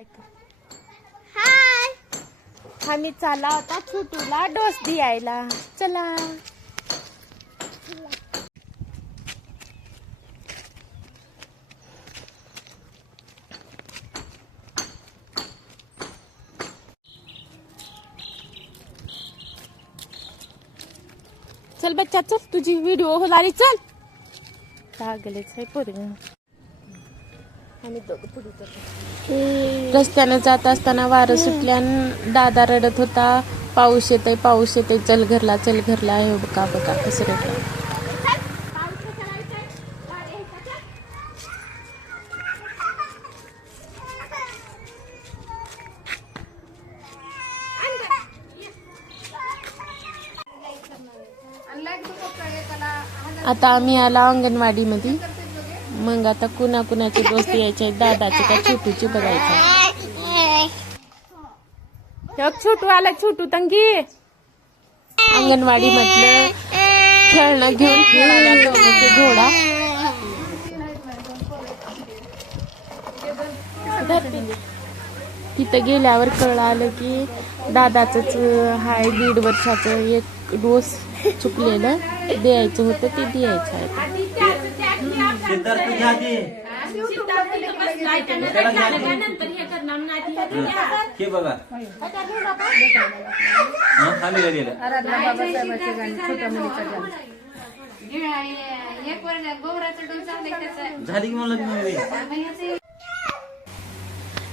हाय, आम्ही चालला होता छोटूला डोस द्यायला. चला. चल बच्चा, चल, तुझी व्हिडिओ होणारी. चल. लागलेच आहे पोरग. आम्ही दोघं पुढे जातो. रस्त्यानं जात असताना वारं सुटल्यानं दादा रडत होता. पाऊस येतय, पाऊस येतय, चल घरला, चल घरला. हे बघा बघा कसं रडलं. आता आम्ही आला अंगणवाडी मध्ये. मग आता कुणाकुणाचे डोस द्यायचे, दादाचे का छोटूचे बघायचे. छोटू आला, छोटू तंगी. अंगणवाडी म्हटलं खेळणं घेऊन खेळायला घोडा. तिथं गेल्यावर कळालं की दादाचंच हाय 1.5 वर्षाचं एक डोस चुकलेलं द्यायचं होतं, ते द्यायचं आहे.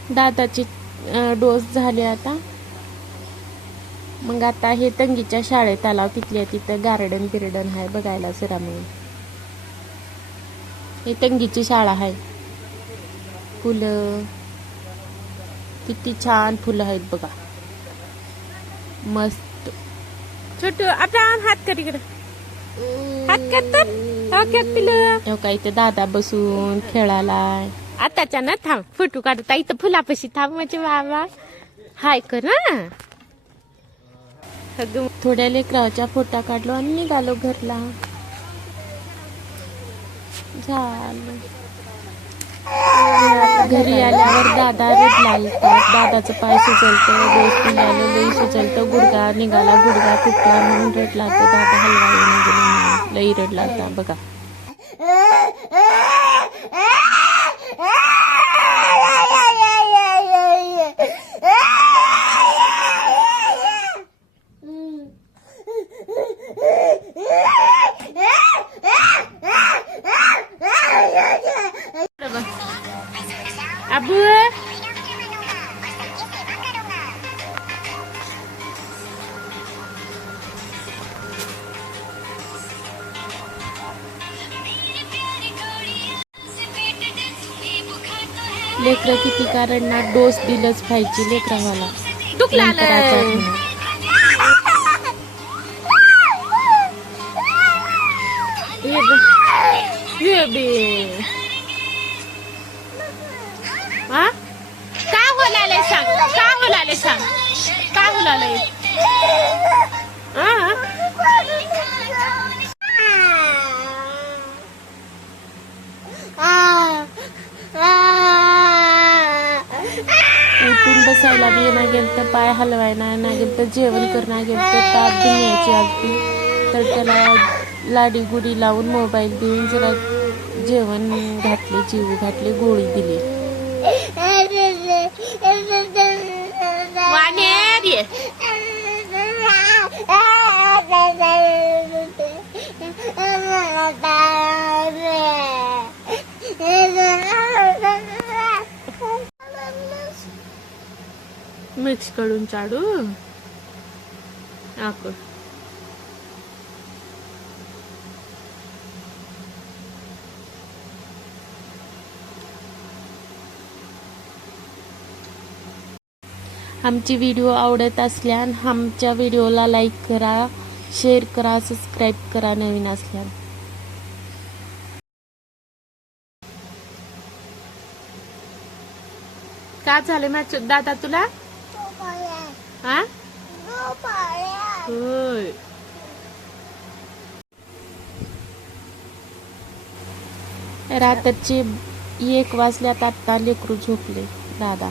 दादाचे डोस झाले आता. मग आता हे तंगीच्या शाळेत आला. तिथल्या तिथं गार्डन बिर्डन आहे बघायला जरा. म्हणून हे तंगीची शाळा आहे. फुलं किती छान फुलं आहेत बघा, मस्त. छोटू आता हात कर इकडे, हात कर पिलं. का इथं दादा बसून खेळालाय. आताच्या ना थांब, फोटो काढता इथं फुलापाशी थांब. म्हणजे बाबा हाय कर ना. थोड्या लेकराच्या फोटा काढलो आणि निघालो घरला. झालं. घरी आल्यावर दादा रडला. दादाचं पाय सुचलतं, डोस पिल्याला लई सुचलतं, गुडघा निघाला, गुडघा तुटला म्हणून रडला. तर दादा हलवायला लई रडला होता बघा. अबू लेकरं किती का रडणार, डोस दिलंच पाहिजे लेकरावाला. काय होलाले सांग, काय होलाले सांग, काय होलाले. उठून बसायला बी नाही गेलं तर, पाय हलवायला नाही गेलं तर, जेवण करणं गेलं तर ताप दुनियाची अगदी. तर त्याला लाडी गुडी लावून मोबाईल देऊन जरा जेवण घातले, जीव घातले, गोळी दिली. मिक्स करून चाडू आको. आमची व्हिडिओ आवडत असल्यान आमच्या व्हिडिओला लाईक करा, शेअर करा, सबस्क्राईब करा नवीन असल्यान. का झालं मॅच दादा तुला? हा होय. रात्रीचे 1 वाजल्यात. आता लेकरू झोपले दादा.